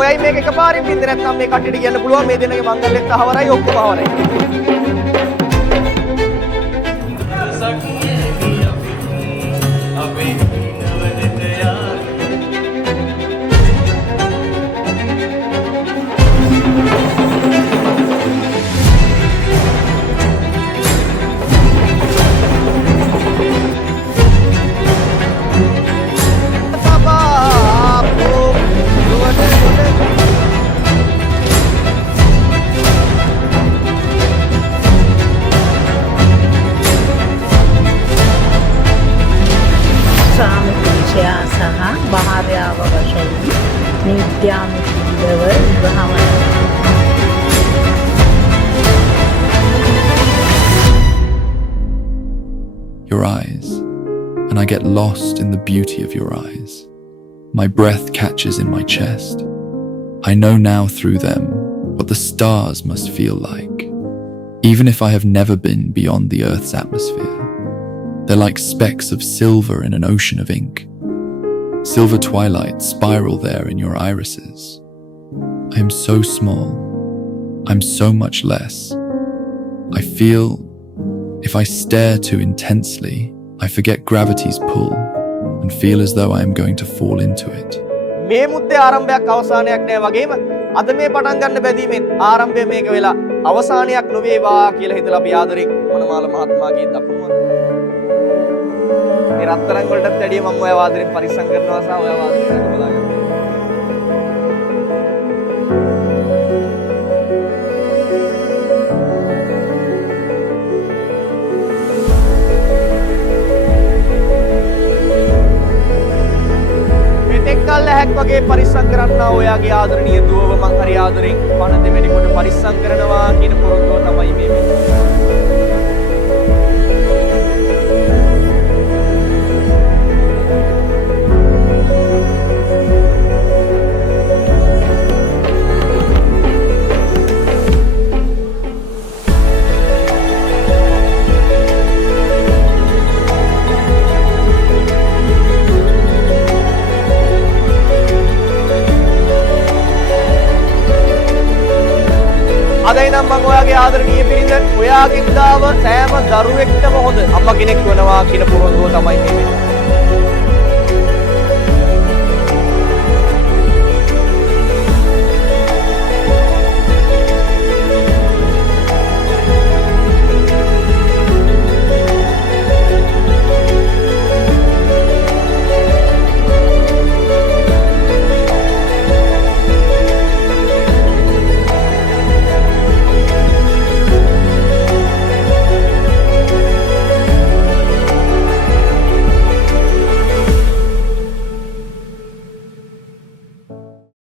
ඔයයි මේක එකපාරින් බින්ද නැත්නම් මේ කට්ටියට කියන්න පුළුවන් මේ දෙන්නගේ මංගල්‍යත් අවරයි ඔක්කොම අවරයි. භාර්යාව වශයෙන් නිත්‍යානුකූලව විවාහ Your eyes, and I get lost in the beauty of your eyes. My breath catches in my chest. I know now through them what the stars must feel like, even if I have never been beyond the Earth's atmosphere. They're like specks of silver in an ocean of ink. Silver twilight spiral there in your irises. I am so small. I'm so much less. I feel if I stare too intensely, I forget gravity's pull and feel as though I am going to fall into it. මේ මුද්දේ ආරම්භයක් අවසානයක් නෑ වගේම අද මේ පටන් ගන්න බැදීමෙන් ආරම්භය මේක වෙලා අවසානයක් නොවේවා කියලා හිතලා අපි ආදරෙන් මොනමාල මහත්මයාගේ දකුණුව මේ රත්තරන් වලටත් වැඩිය මම ඔය ආදරෙන් පරිස්සම් කරනවා සහ ඔය ආදරෙන් බලාගන්නවා. ලැහක් වගේ පරිස්සම් කරන්නා ඔයාගේ ආදරණීය දුවව මං හරි ආදරෙන් පණ දෙවෙනි කොට පරිස්සම් කරනවා කියන පොරොන්දුව තමයි මේ අදයි නම් මම ඔයාගේ ආදරණීය පිරිඳ ඔයාගේ උදාව සෑම දරුවෙක්ටම හොඳ අම්මා කෙනෙක් වෙනවා කියන පොරොන්දුව තමයි මේ වෙන්නේ.